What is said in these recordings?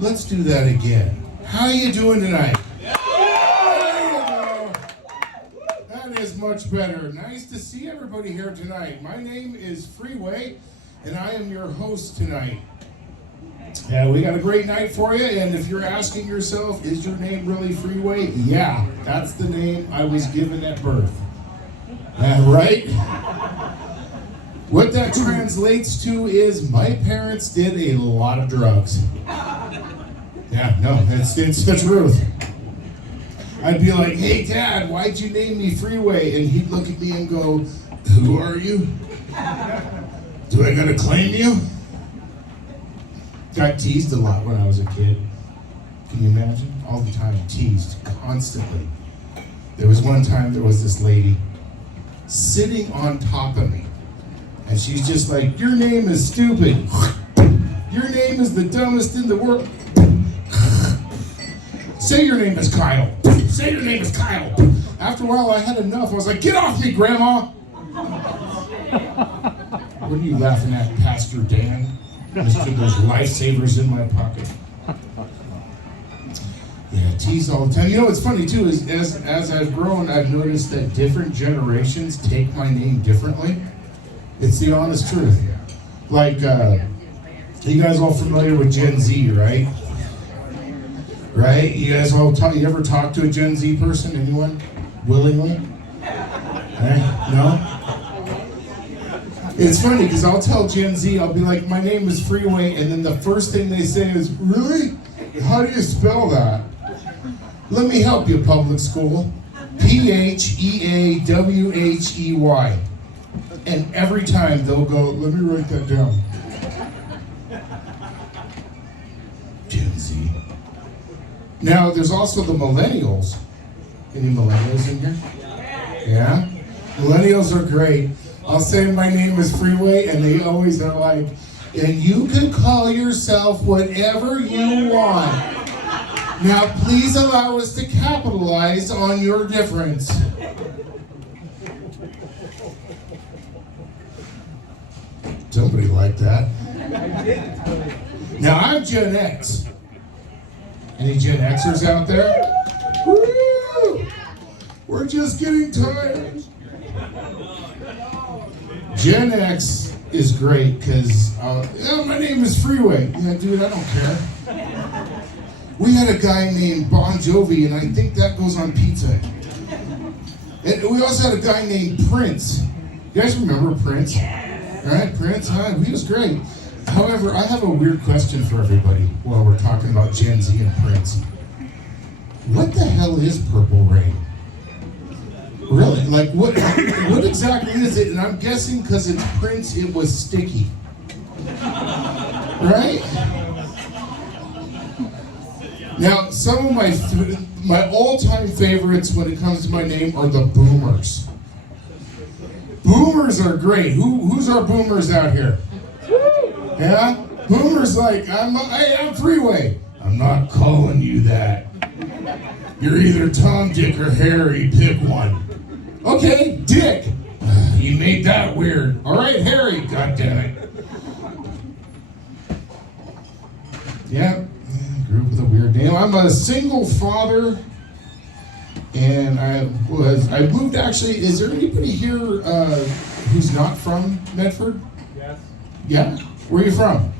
Let's do that again. How you doing tonight? That is much better. Nice to see everybody here tonight. My name is Freeway, and I am your host tonight. We got a great night for you, and if you're asking yourself, is your name really Freeway? Yeah, that's the name I was given at birth. Right? What that translates to is my parents did a lot of drugs. Yeah, no, it's the truth. I'd be like, hey, Dad, why'd you name me Freeway? And he'd look at me and go, who are you? Do I gotta claim you? Got teased a lot when I was a kid. Can you imagine? All the time, teased, constantly. There was one time there was this lady sitting on top of me. And she's just like, your name is stupid. Your name is the dumbest in the world. Say your name is Kyle. Say your name is Kyle. After a while, I had enough. I was like, get off me, Grandma. What are you laughing at, Pastor Dan? Mr. Those lifesavers in my pocket. Yeah, tease all the time. You know what's funny, too, is as I've grown, I've noticed that different generations take my name differently. It's the honest truth. Like, you guys all familiar with Gen Z, right? Right? You guys all you ever talk to a Gen Z person? Anyone? Willingly? No? It's funny because I'll tell Gen Z, I'll be like, my name is Freeway, and then the first thing they say is, really? How do you spell that? Let me help you, public school. P-H-E-A-W-H-E-Y. And every time they'll go, let me write that down. Gen Z. Now, there's also the millennials. Any millennials in here? Yeah? Millennials are great. I'll say my name is Freeway, and they always are like, and you can call yourself whatever you want. Now, please allow us to capitalize on your difference. Somebody like that. Now, I'm Gen X. Any Gen Xers out there? Woo! We're just getting tired. Gen X is great because, my name is Freeway. Yeah, dude, I don't care. We had a guy named Bon Jovi, and I think that goes on pizza. And we also had a guy named Prince. You guys remember Prince? All right, Prince, he was great. However, I have a weird question for everybody while we're talking about Gen Z and Prince. What the hell is Purple Rain? Really? Like, what exactly is it? And I'm guessing because it's Prince, it was sticky. Right? Now, some of my all-time favorites when it comes to my name are the Boomers. Boomers are great. Who's our Boomers out here? Yeah? Boomers like, I'm Freeway. I'm not calling you that. You're either Tom, Dick, or Harry. Pick one. Okay, Dick. You made that weird. All right, Harry. God damn it. Yeah, grew up with a weird name. I'm a single father, and I moved actually. Is there anybody here who's not from Medford? Yes. Yeah? Where are you from?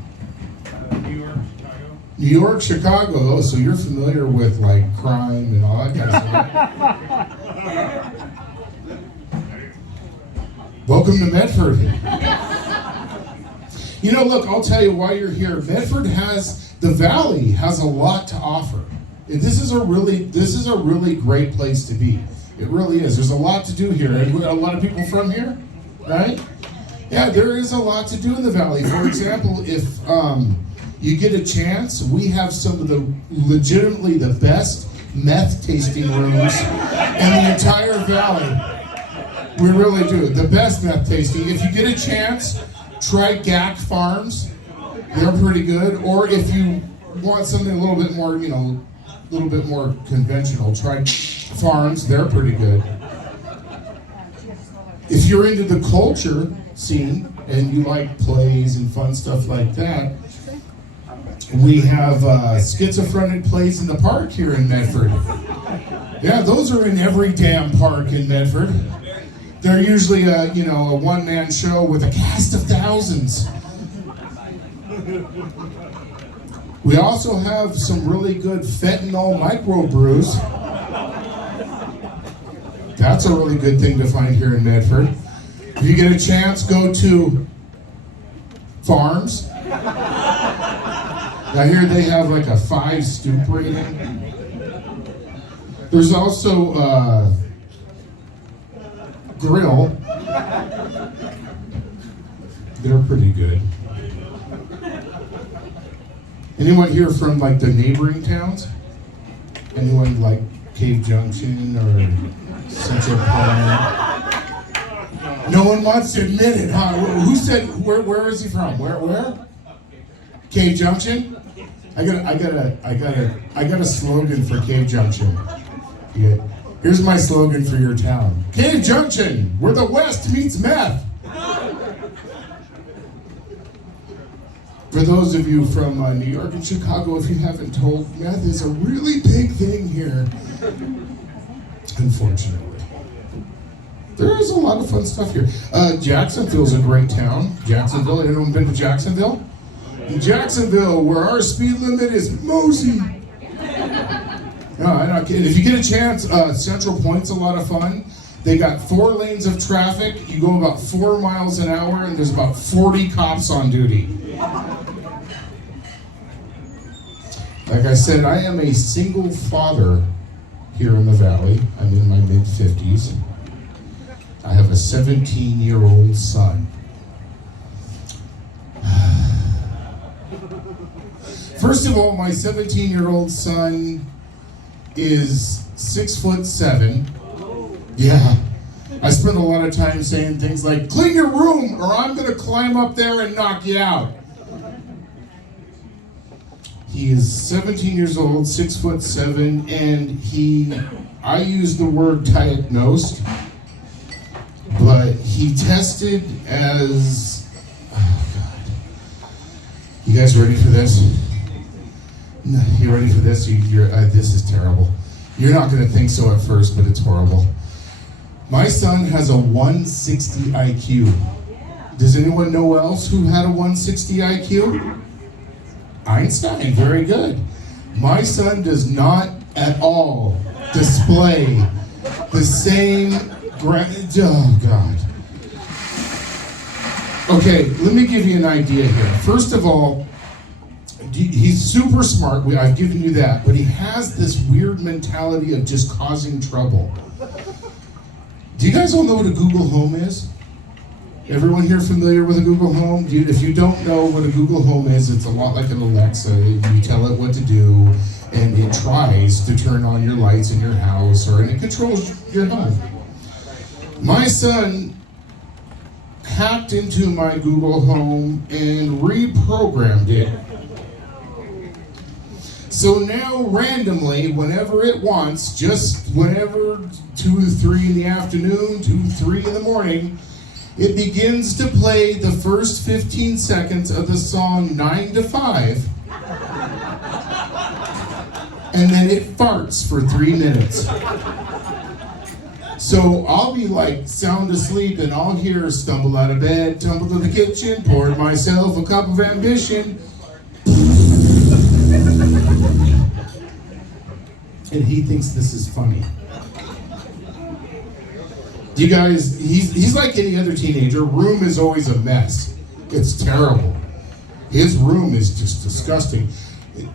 New York, Chicago. New York, Chicago. Oh, so you're familiar with like crime and all that kind of stuff. Welcome to Medford. You know, look, I'll tell you why you're here. Medford the Valley has a lot to offer. This is a really great place to be. It really is. There's a lot to do here. And a lot of people from here, right? Yeah, there is a lot to do in the Valley. For example, if you get a chance, we have some of the legitimately the best meth tasting rooms in the entire Valley. We really do. The best meth tasting. If you get a chance, try GAC Farms. They're pretty good. Or if you want something a little bit more, a little bit more conventional, try Farms. They're pretty good. If you're into the culture scene and you like plays and fun stuff like that, We have schizophrenic plays in the park here in Medford. Yeah, those are in every damn park in Medford. They're usually a one-man show with a cast of thousands. We also have some really good fentanyl microbrews. That's a really good thing to find here in Medford. If you get a chance, go to Farms. I hear they have like a 5 stoop rating. There's also Grill. They're pretty good. Anyone here from like the neighboring towns? Anyone like Cave Junction or Central Plain? No one wants to admit it, huh? Who said? Where is he from? Where? Cave Junction. I got a slogan for Cave Junction. Yeah. Here's my slogan for your town. Cave Junction, where the West meets meth. For those of you from New York and Chicago, if you haven't told, meth is a really big thing here. Unfortunately. There is a lot of fun stuff here. Jacksonville's a great town. Jacksonville, anyone been to Jacksonville? In Jacksonville, where our speed limit is Mosey. No, I'm not kidding. If you get a chance, Central Point's a lot of fun. They got 4 lanes of traffic. You go about 4 miles an hour, and there's about 40 cops on duty. Like I said, I am a single father here in the Valley. I'm in my mid-50s. I have a 17-year-old son. First of all, my 17-year-old son is 6'7". Yeah. I spend a lot of time saying things like, clean your room or I'm gonna climb up there and knock you out. He is 17 years old, 6'7", and I use the word diagnosed, but he tested as, oh God. You guys ready for this? No, you ready for this? This is terrible. You're not gonna think so at first, but it's horrible. My son has a 160 IQ. Does anyone know else who had a 160 IQ? Einstein, very good. My son does not at all display the same, oh God. Okay, let me give you an idea here. First of all, he's super smart, I've given you that, but he has this weird mentality of just causing trouble. Do you guys all know what a Google Home is? Everyone here familiar with a Google Home? If you don't know what a Google Home is, it's a lot like an Alexa. You tell it what to do, and it tries to turn on your lights in your house, and it controls your home. My son hacked into my Google Home and reprogrammed it. So now randomly, whenever it wants, just whenever 2, 3 in the afternoon, 2, 3 in the morning, it begins to play the first 15 seconds of the song 9 to 5. And then it farts for 3 minutes. So I'll be like sound asleep and I'll hear stumble out of bed, tumble to the kitchen, poured myself a cup of ambition. And he thinks this is funny. You guys, he's like any other teenager. Room is always a mess. It's terrible. His room is just disgusting. You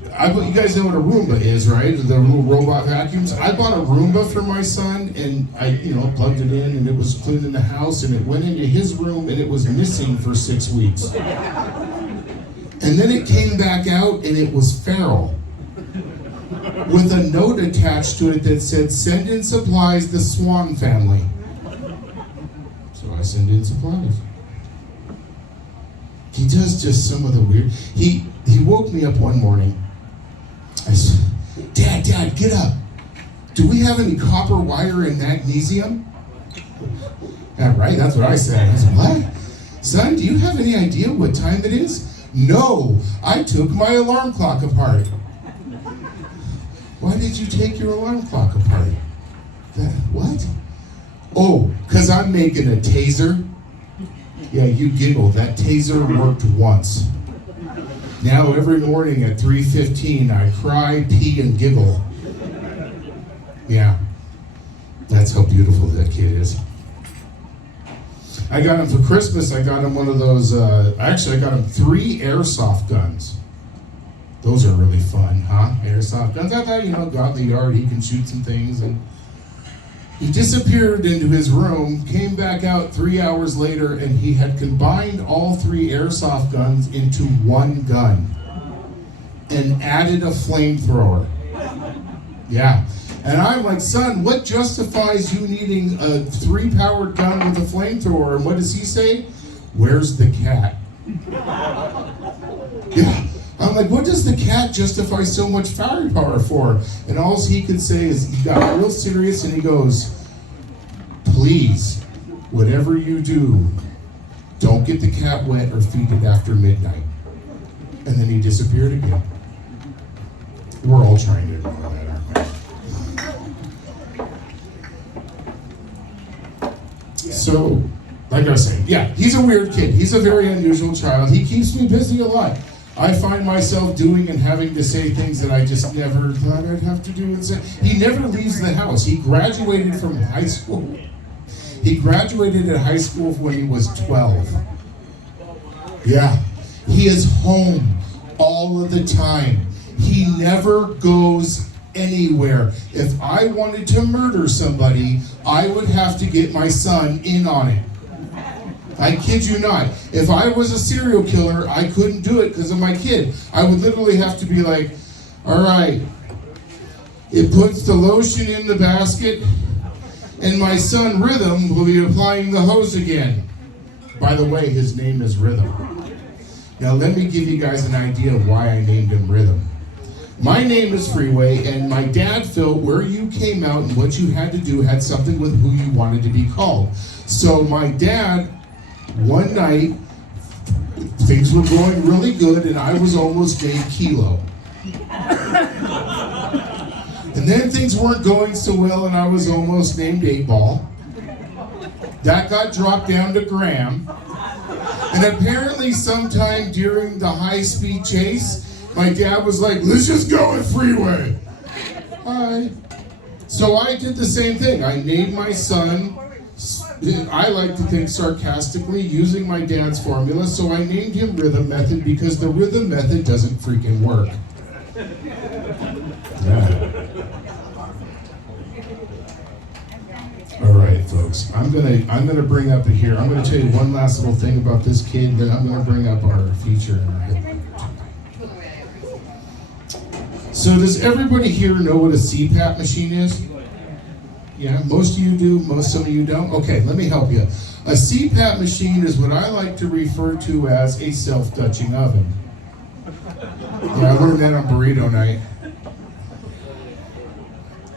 guys know what a Roomba is, right? The little robot vacuums. I bought a Roomba for my son, and I, plugged it in, and it was cleaning the house, and it went into his room, and it was missing for 6 weeks. And then it came back out, and it was feral, with a note attached to it that said, "Send in supplies, the Swan family." So I send in supplies. He does just some of the weird. He woke me up one morning. I said, Dad, get up. Do we have any copper wire and magnesium? Yeah, right, that's what I said. I said, what? Son, do you have any idea what time it is? No, I took my alarm clock apart. Why did you take your alarm clock apart? What? Oh, because I'm making a taser. Yeah, you giggle. That taser worked once. Now every morning at 3:15, I cry, pee, and giggle. Yeah, that's how beautiful that kid is. I got him for Christmas. I got him one of those, actually I got him 3 airsoft guns. Those are really fun, huh? Airsoft guns. I thought, go out in the yard, he can shoot some things. And he disappeared into his room, came back out 3 hours later, and he had combined all 3 airsoft guns into one gun and added a flamethrower. Yeah. And I'm like, son, what justifies you needing a 3-powered gun with a flamethrower? And what does he say? Where's the cat? Yeah. I'm like, what does the cat justify so much firepower for? And all he could say is, he got real serious and he goes, please, whatever you do, don't get the cat wet or feed it after midnight. And then he disappeared again. We're all trying to ignore that, aren't we? So, like I was saying, yeah, he's a weird kid. He's a very unusual child. He keeps me busy a lot. I find myself doing and having to say things that I just never thought I'd have to do and say. He never leaves the house. He graduated from high school. He graduated at high school when he was 12. Yeah. He is home all of the time. He never goes anywhere. If I wanted to murder somebody, I would have to get my son in on it. I kid you not. If I was a serial killer, I couldn't do it because of my kid. I would literally have to be like, all right, it puts the lotion in the basket, and my son Rhythm will be applying the hose again. By the way, his name is Rhythm. Now let me give you guys an idea of why I named him Rhythm. My name is Freeway, and my dad felt where you came out and what you had to do had something with who you wanted to be called. So my dad, one night, things were going really good, and I was almost named Kilo. And then things weren't going so well, and I was almost named 8 Ball. That got dropped down to Graham. And apparently sometime during the high-speed chase, my dad was like, let's just go with Freeway. Hi. So I did the same thing. I named my son, I like to think sarcastically, using my dad's formula, so I named him Rhythm Method because the rhythm method doesn't freaking work. Yeah. All right, folks. I'm gonna bring up here. I'm gonna tell you one last little thing about this kid, then I'm gonna bring up our feature and our headline. So does everybody here know what a CPAP machine is? Yeah, most of you do, some of you don't. Okay, let me help you. A CPAP machine is what I like to refer to as a self-dutching oven. Yeah, I learned that on burrito night.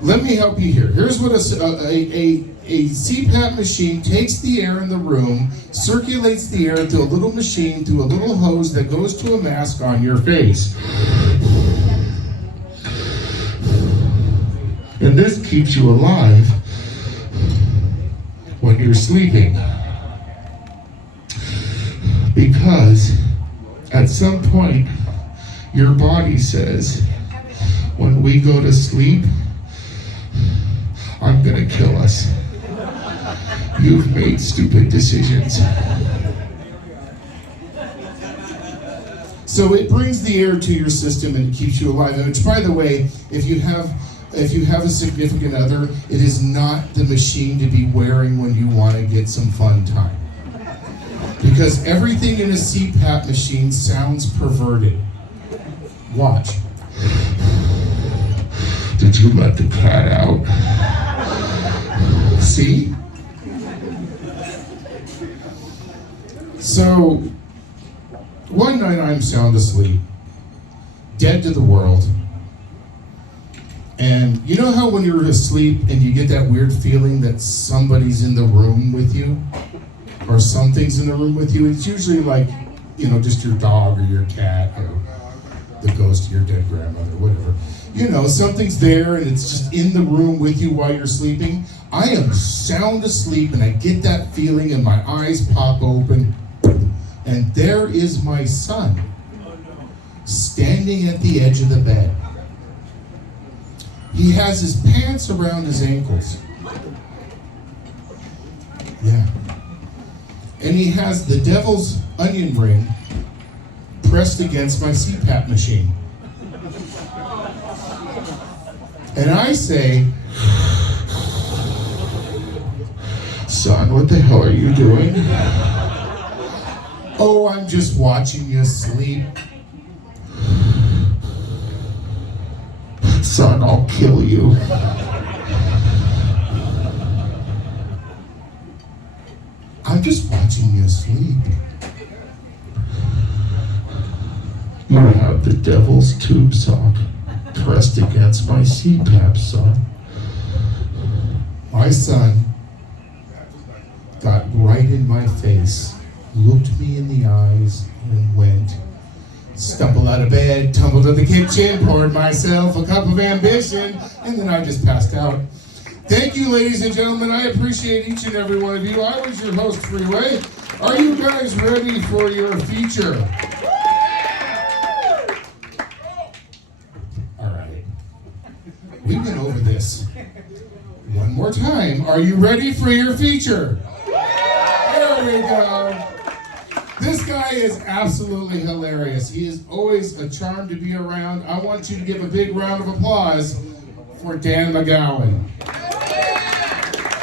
Let me help you here. Here's what a CPAP machine takes the air in the room, circulates the air through a little machine, through a little hose that goes to a mask on your face. And this keeps you alive when you're sleeping. Because at some point, your body says, when we go to sleep, I'm gonna kill us. You've made stupid decisions. So it brings the air to your system and it keeps you alive. Which, by the way, if you have a significant other, it is not the machine to be wearing when you want to get some fun time. Because everything in a CPAP machine sounds perverted. Watch. Did you let the cat out? See? So, one night I'm sound asleep, dead to the world. And you know how when you're asleep and you get that weird feeling that somebody's in the room with you? Or something's in the room with you? It's usually like just your dog or your cat or the ghost of your dead grandmother, whatever. Something's there and it's just in the room with you while you're sleeping. I am sound asleep and I get that feeling and my eyes pop open and there is my son standing at the edge of the bed. He has his pants around his ankles. Yeah. And he has the devil's onion ring pressed against my CPAP machine. And I say, son, what the hell are you doing? Oh, I'm just watching you sleep. Son, I'll kill you. I'm just watching you sleep. You have the devil's tube sock pressed against my CPAP, son. My son got right in my face, looked me in the eyes, and went, stumbled out of bed, tumbled to the kitchen, poured myself a cup of ambition, and then I just passed out. Thank you, ladies and gentlemen. I appreciate each and every one of you. I was your host, Freeway. Are you guys ready for your feature? All right. We went over this one more time. Are you ready for your feature? There we go. This guy is absolutely hilarious. He is always a charm to be around. I want you to give a big round of applause for Dan McGowan.